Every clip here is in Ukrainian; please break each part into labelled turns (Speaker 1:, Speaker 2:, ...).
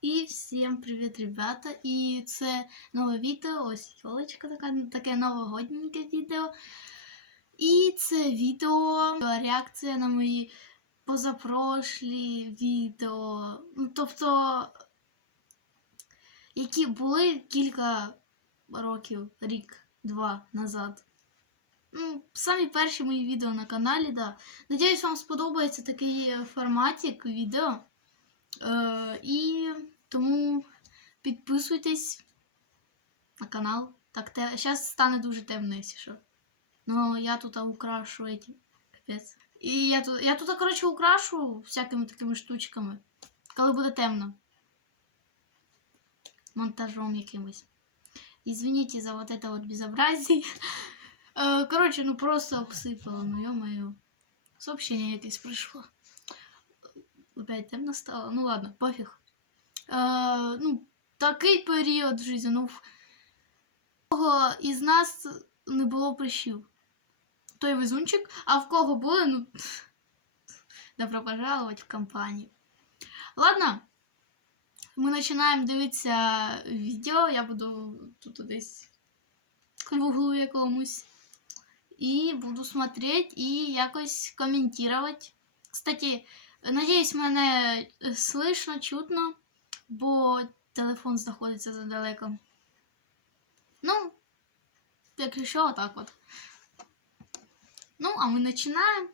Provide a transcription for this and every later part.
Speaker 1: І всім привіт, ребята! І це нове відео, ось йолочка така, таке новогодненьке відео. І це відео реакція на мої позапрошлі відео. Ну, тобто, які були кілька років, рік-два назад. Ну, самі перші мої відео на каналі, да. Надіюсь, вам сподобається такий форматик відео. Е, і тому підписуйтесь на канал. Так, те... зараз стане дуже темно, якщо що. Ну, я тут украшу эти. Капець. І я тут, я тут, коротше, украшу всякими такими штучками. Коли буде темно. Монтажом якимось. Извините за вот это вот безобразие. Е, Коротше, ну просто обсипала, ну ё-моё. Сообщение якесь прийшло. Опять темно стало. Ну ладно, пофіг. Е, ну, такий період в житті. Ну, кого із нас не було прищів. Той везунчик, а в кого були, ну. Добро пожаловать в компанію. Ладно. Ми починаємо дивитися відео. Я буду тут десь в углу якомусь. І буду смотреть і якось коментувати. Кстати, надіюсь, мене е, слышно, чутно, бо телефон знаходиться задалеко. Ну, якщо що, отак от. Ну, а ми починаємо.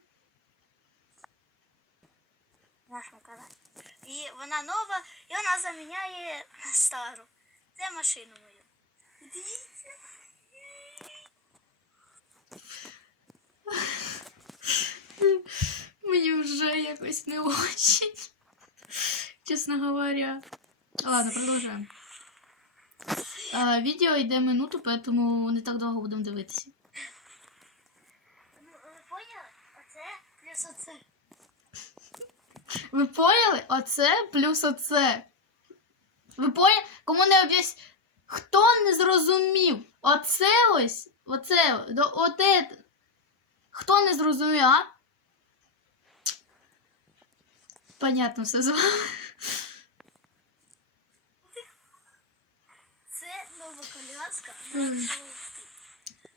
Speaker 2: нашому каналі. І вона нова, і вона заміняє стару. Це машину мою. Дивіться.
Speaker 1: Мені вже якось не очень. Чесно говоря. Ладно, продовжуємо. А, відео йде минуту, поэтому не так довго будемо дивитися.
Speaker 2: Ви поняли? Оце плюс оце.
Speaker 1: Ви поняли? Кому не об'яс... Хто не зрозумів? Оце ось, оце, оте. Хто не зрозумів, а? Понятно все з вами.
Speaker 2: Це нова коляска.
Speaker 1: Мгм.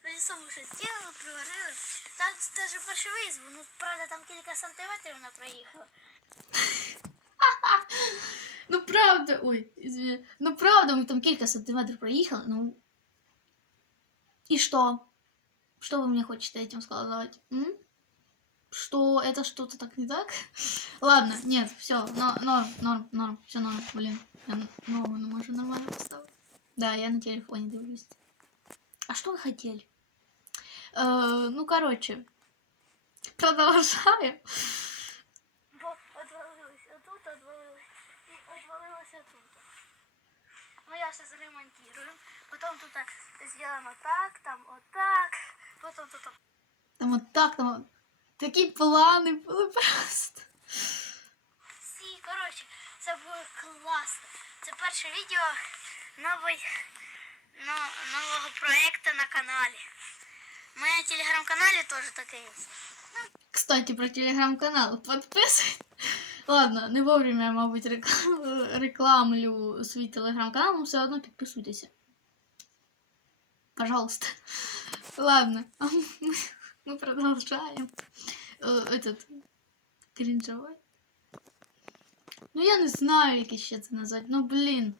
Speaker 2: Ми саме що зробили, приварили. Там теж перший виїзд, ну, правда, там кілька сантиметрів вона проїхала.
Speaker 1: Ну правда, ой, извини. Ну правда, мы там кілька сантиметрів проїхали, ну. И что? Что вы мне хотите этим сказать? М? Что это что-то так не так? Ладно, нет, все, норм, норм, норм, все норм, блин. Я ногу не можу нормально поставить. Да, я на телефоне дивлюсь. А что вы хотели? Э, ну, короче, продолжаем.
Speaker 2: Бо відвалилося отут, відвалилося і відвалилося тут. Ну, я все заремонтирую. Потім тут зробимо так, там отак. Потім тут
Speaker 1: Там вот так, там от- такі плани були просто.
Speaker 2: всі. Коротше, це було класно. Це перше відео новий, но, нового проєкту на каналі. На телеграм-каналі теж таке є.
Speaker 1: Кстати, про телеграм-канал подписывай. Ладно, не вовремя, я, мабуть, реклам... рекламлю свій телеграм-канал, но все одно підписуйтеся. Пожалуйста. Ладно, мы, мы продолжаем. Э, Этот кринжовой. Ну я не знаю, як ще це назвати. Ну блін.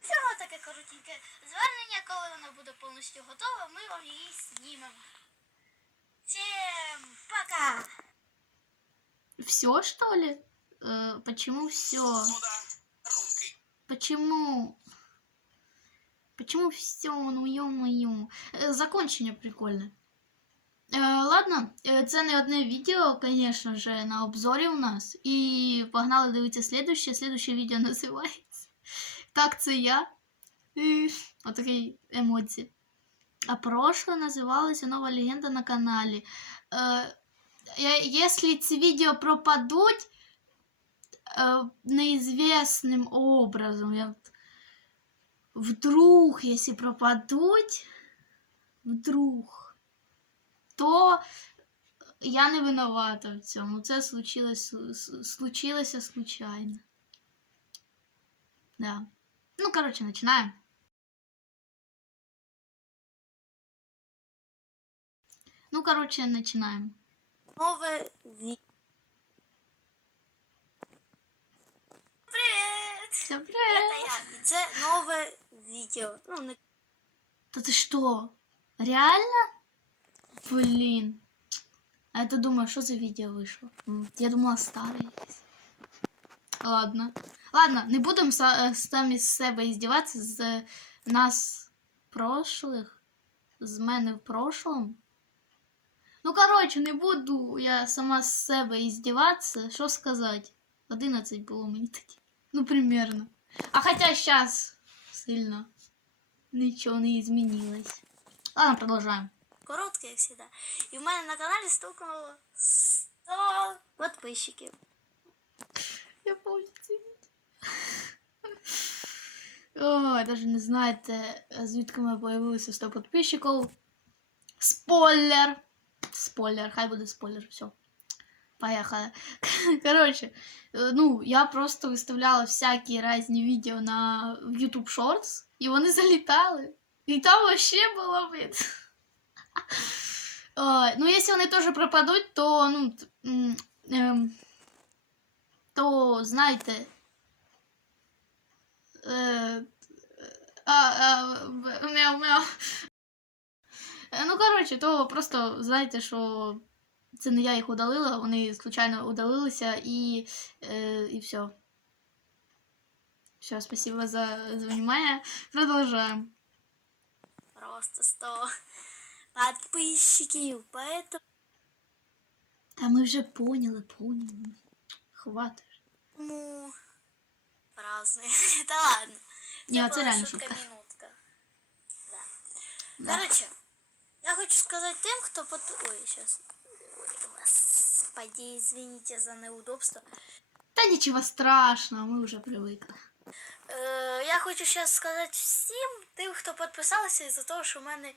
Speaker 2: Всього таке коротеньке звернення, коли вона буде повністю готова, ми вам її знімемо. Всім пока!
Speaker 1: Все, что ли? Э, почему все? Почему? Почему все? Ну ё-моё. Э, закончення прикольне. Е, ладно, е, це не одне відео, конечно же, на обзорі у нас. І погнали дивитися слідуще. Слідуще відео називається. Так, це я. І Отакий емоції. А прошлое називалося Нова легенда на каналі. Е, я- если ці відео пропадуть э, неизвестным образом, я... вот- вдруг, если пропадуть, вдруг, то я не винувата в цьому. Це случилось, случилося случайно. Да. Ну, короче, начинаем. Ну, короче, начинаем.
Speaker 2: Нове відео. Привіт!
Speaker 1: Всем
Speaker 2: Це
Speaker 1: привет!
Speaker 2: я. І це нове відео. Ну, не
Speaker 1: Да ты что? Реально? Блин. А это думаю, что за видео вышло? М, Я думала старое. якесь. Ладно. Ладно, не будемо са- е, самі з себе іздіватися з нас прошлих. З мене в прошлом. Ну, коротше, не буду я сама з себе іздіватися. Що сказати? 11 було мені тоді. Ну, примерно. А хоча зараз сильно нічого не змінилось. Ладно, продовжаємо.
Speaker 2: коротке, як завжди. І в мене на каналі стукнуло 100 підписчиків.
Speaker 1: Я помню це відео. Ой, даже не знаєте, звідки ми появилися 100 підписчиків. Спойлер! Спойлер, хай буде спойлер, все. Поехали. Короче, э, ну, я просто виставляла всякі різні відео на в YouTube Shorts, і вони залітали. І там вообще було блін. Ой, ну, якщо вони теж пропадуть, то, ну, то знаєте. Е, а, а, б- мяу, мяу. Е, Ну, коротше, то просто знаєте, що це не я їх удалила, вони случайно удалилися і, е, і все. Все, спасибо за, за внимание. Продолжаем.
Speaker 2: Просто 100 підписчиків. Поэтому
Speaker 1: Та ми вже поняли, поняли. Хватить.
Speaker 2: празднуй. Та ладно.
Speaker 1: Ні,
Speaker 2: Це
Speaker 1: це
Speaker 2: була
Speaker 1: реально
Speaker 2: шутка
Speaker 1: шутка.
Speaker 2: минутка. Да.
Speaker 1: Да.
Speaker 2: Короче, я хочу сказать тем, кто под... Ой, сейчас. Ой, господи, извините за неудобство.
Speaker 1: Та нічого страшного, ми вже привикли.
Speaker 2: Е, я хочу зараз сказати всім тим, хто підписався, із-за того, що в мене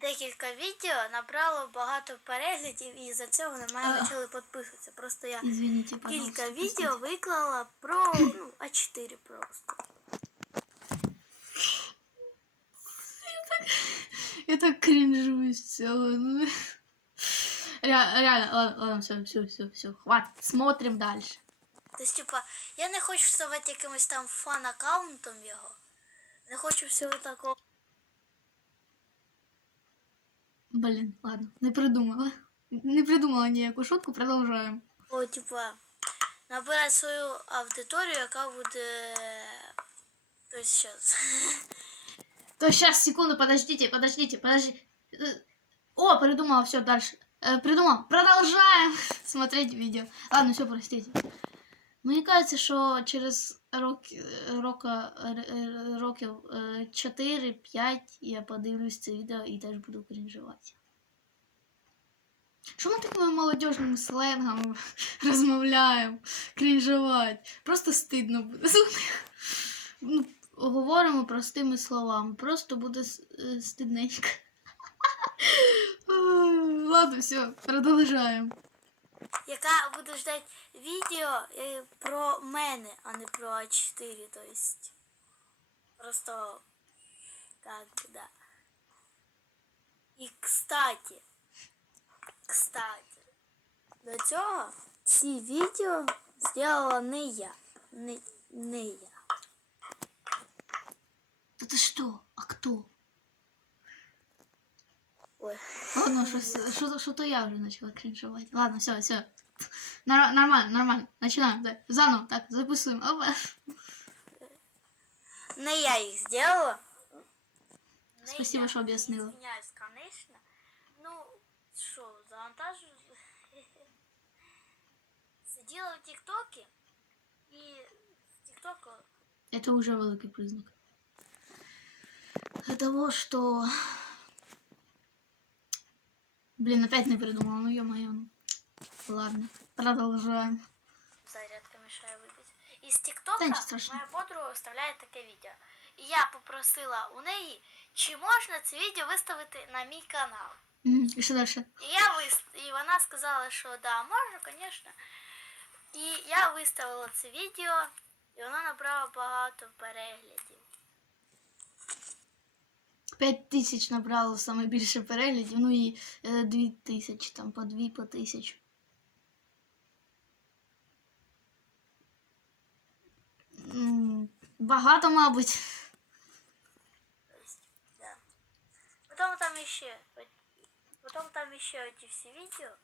Speaker 2: Декілька відео набрало багато переглядів, і за цього мене почали підписуватися. Просто я
Speaker 1: Извините,
Speaker 2: кілька відео виклала про ну, А4 просто.
Speaker 1: Я так кринжую с цього. ну. Ре- Реально, ладно, ладно, все, все, все, все, хватит. Смотрим дальше.
Speaker 2: Тобто, типа, я не хочу ставати якимось там фан-аккаунтом його. Не хочу всього такого.
Speaker 1: Блин, ладно, не придумала. Не придумала ніяку шутку, продовжуємо.
Speaker 2: О, типа, набирати свою аудиторію, яка буде. Тобто, зараз.
Speaker 1: То сейчас, секунду, подождите, подождите, подождите. Э, О, придумала, все, дальше. Э, Придумал. Продолжаем смотреть видео. Ладно, все, простите. Мені кажется, що через рок, рока, років 4-5 я подивлюсь це відео і теж буду крінжувати. Що ми такими молодіжними сленгами розмовляємо? Крінжувати. Просто стидно буде. Ну, говоримо простими словами. Просто буде е, стидненько. Ладно, все, продовжаємо.
Speaker 2: Яка буде ждати відео е, про мене, а не про А4. То есть просто как да. І кстати, кстати, до цього ці відео зробила не я. Не, не я.
Speaker 1: Ти що? А хто?
Speaker 2: Ой.
Speaker 1: Ладно, що, що, що то я вже почала крінжувати. Ладно, все, все. Нор- Нормально, нормально. Начинаем. Так, заново. Так, записуємо. Опа.
Speaker 2: Не я їх зробила. Не
Speaker 1: Спасибо,
Speaker 2: я.
Speaker 1: що об'яснила.
Speaker 2: Извиняюсь, конечно. Ну, що, завантажу. Сиділа в Тіктокі і з Тіктоку
Speaker 1: Это уже великий признак. Того, что... Блин, опять не придумала. Ну, ё-моё. ну. Ладно, продолжаем.
Speaker 2: зарядка мішає вибити. Із Тіктока
Speaker 1: Та нічого страшного.
Speaker 2: моя подруга вставляє таке відео. І я попросила у неї, чи можна це відео виставити на мій канал.
Speaker 1: И что дальше?
Speaker 2: І я вис... і вона сказала, що да, можна, звісно. І я виставила це відео. І вона набрала багато переглядів.
Speaker 1: 5 тисяч набрало саме більше переглядів, ну і е, 2 тисячі, там по 2 по тисячу. Багато, мабуть.
Speaker 2: Да. Потім там ще, потім там ще оці всі відео,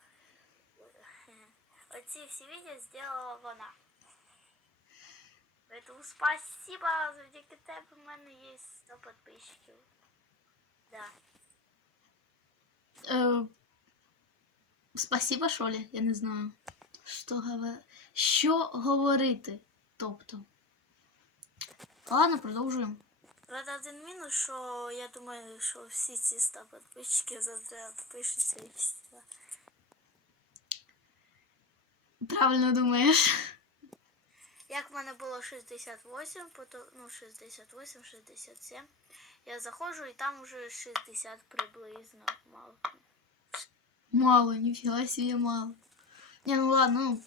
Speaker 2: оці всі відео зробила вона. Поэтому спасибо, завдяки тебе в мене є 100 підписчиків. Да.
Speaker 1: Е, спасибо, Шолі, я не знаю. Що, говор... що говорити? Тобто. Ладно, продовжуємо.
Speaker 2: Правда, один мінус, що я думаю, що всі ці 100 підписчиків завтра підпишуться і все.
Speaker 1: Правильно думаєш.
Speaker 2: Як в мене було 68, потім, ну 68, 67, я заходжу і там уже 60 приблизно мало.
Speaker 1: Мало, ніфіга себе мало. Не, ну ладно, ну,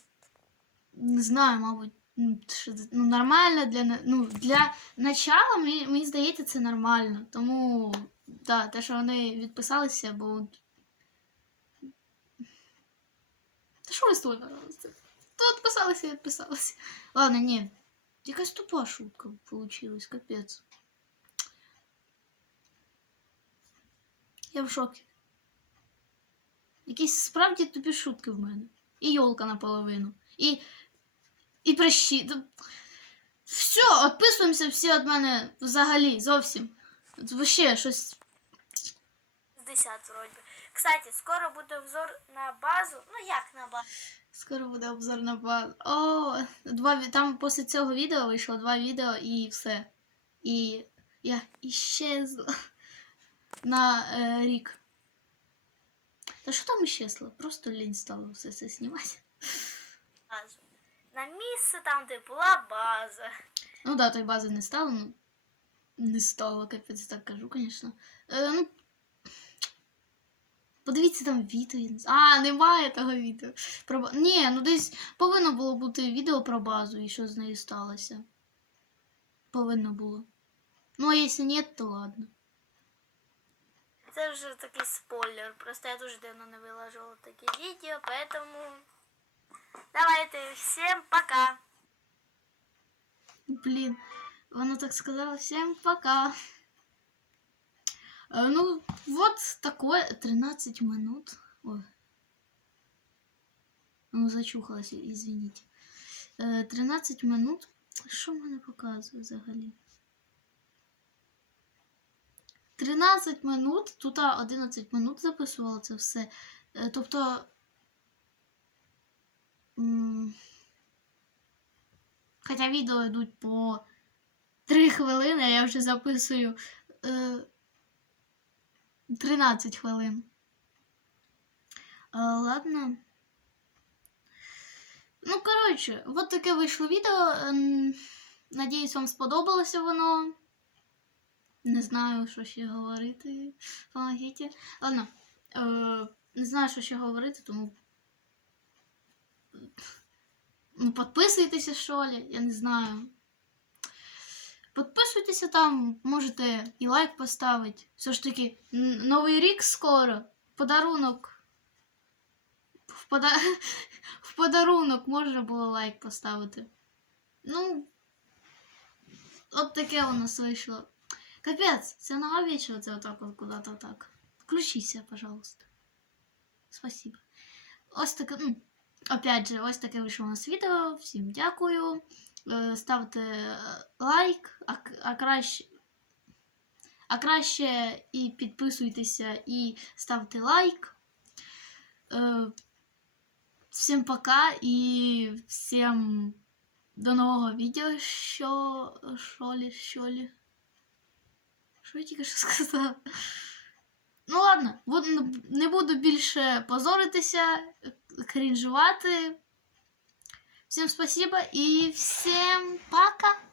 Speaker 1: не знаю, мабуть, ну, що це- ну, нормально для, на- ну, для начала, мені, мені здається, це нормально. Тому, да, те, що вони відписалися, бо. Та що ви з тобою пожалуйста? То відписалися і відписалися. Ладно, ні. Якась тупа шутка получилась, капець. Я в шокі. Якісь справді тупі шутки в мене. І йолка наполовину. І. І прищі. Все, відписуємося всі від мене взагалі, зовсім. Вообще щось.
Speaker 2: 60 вроді. би. Кстати, скоро буде обзор на базу. Ну як на базу?
Speaker 1: Скоро буде обзор на базу. О, два, там після цього відео вийшло два відео і все. І я іщезла на е, рік. Та що там іщезло? Просто лінь стало все це знімати.
Speaker 2: На місце там, де була база.
Speaker 1: Ну да, той бази не стало, ну. Не стало, капець, так кажу, звісно. Е, ну. Подивіться там відео. А, немає того відео. Про... Ні, ну десь повинно було бути відео про базу і що з нею сталося. Повинно було. Ну, а якщо ні, то ладно.
Speaker 2: Це вже такий спойлер. Просто я дуже давно не вилажувала такі відео, поэтому давайте всім пока.
Speaker 1: Блін, вона так сказала, всем пока. Е, ну, вот такое 13 минут. Ой. Ну, зачухалася, извините. Е, 13 минут. Що в мене показує взагалі? 13 минут, тут 11 минут записувала це все. Е, Тобто. Хоча відео йдуть по 3 хвилини, а я вже записую е, 13 хвилин. Е, ладно. Ну, коротше, от таке вийшло відео. Ем, Надіюсь, вам сподобалося воно. Не знаю, що ще говорити. Помогите. Ладно. Е, не знаю, що ще говорити, тому. Ну, підписуйтеся, що ли, я не знаю. Підписуйтеся там, можете і лайк поставити. Все ж таки, Новий рік скоро. Подарунок. В, пода... в подарунок можна було лайк поставити. Ну, от таке у нас вийшло. Капець, це це отак от куди-то так. Включися, пожалуйста. Спасибо. Ось таке, опять же, ось таке вийшло у нас відео. Всім дякую. Е, Ставте е, лайк, а, а краще. А краще і підписуйтеся і ставте лайк. Е, Всім пока і всім до нового відео. Що, що лі, що лі? Що я тільки що сказала? Ну ладно, буду, не буду більше позоритися, крінжувати. Всем спасибо и всем пока!